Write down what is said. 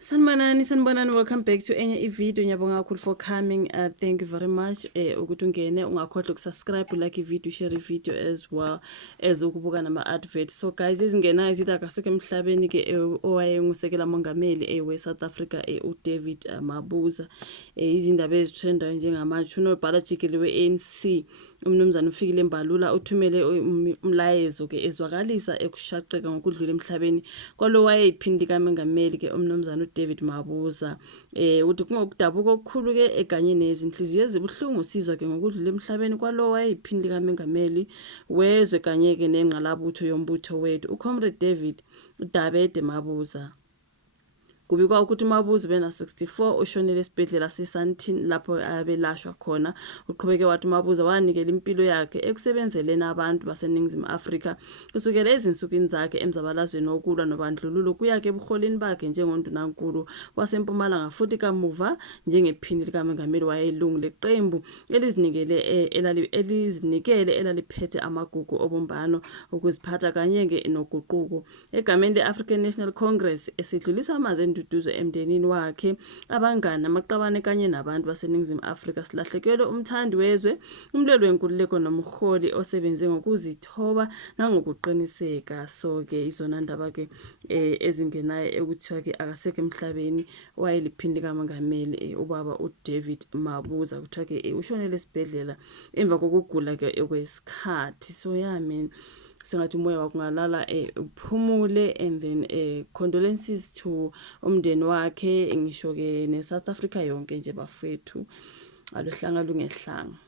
Sanibonani, welcome back to enye video. Ngiyabonga kakhulu for coming. Thank you very much. Ukuthi ungene ungakhohlwa ukusubscribe, like video, share video as well as ukubuka nama adverts. So guys, izingenayo zithi akasekho emhlabeni ke owayengusekela mongameli we South Africa uDavid Mabuza. Izindaba ezitrendayo njengamanje unobhala jikele we-ANC umnumzana uFikile Mbalula uthumele umlayezo ke ezwakalisa ekushaqeka ngokudlula emhlabeni kwalo wayeyiphindi kaMengameli ke umnumzana uDavid Mabuza. Uthi kungokudabuka okukhulu ke eganye nezinhliziyo ezibuhlungu sizwa ke ngokudlula emhlabeni kwalo wayeyiphindi kaMengameli wezwe kanye ke nengqalabutho yombutho wethu uComrade David Dabede Mabuza. Kubikwa ukuthi Mabuza bena 64 ushonele esibhedlela seSandton lapho abelashwa khona. Uqhubeke wathi Mabuza wanikela impilo yakhe ekusebenzeleni abantu baseNingizimu Afrika kusukela ezinsukwini zakhe emzabalazweni wokulwa nobandlululo kuya ke ebuholini bakhe njengondunankulu waseMpumalanga futhi kamuva njengephini likaMengameli wayelungu leqembu elizinikele elaliphethe amagugu obumbano ukuziphatha kanye ke noguquko egameni leAfrican National Congress esidluliswa amaze duduzo emndenini wakhe abangani amaqabane kanye nabantu baseNingizimu Afrika. Silahlekelwe umthandi wezwe umlweli wenkululeko nomholi osebenze ngokuzithoba nangokuqiniseka. So ke izona ndaba ke ezingenayo ekuthiwa ke akasekho emhlabeni wayeliphindi kaMengameli ubaba uDavid Mabuza kuthiwa ke ushonele esibhedlela emva kokugula ke okwesikhathi. So yamin sengathi umoya wakungalala uphumule and then condolences to umndeni wakhe ngisho ke neSouth Africa yonke nje bafethu alohlanga lungehlanga.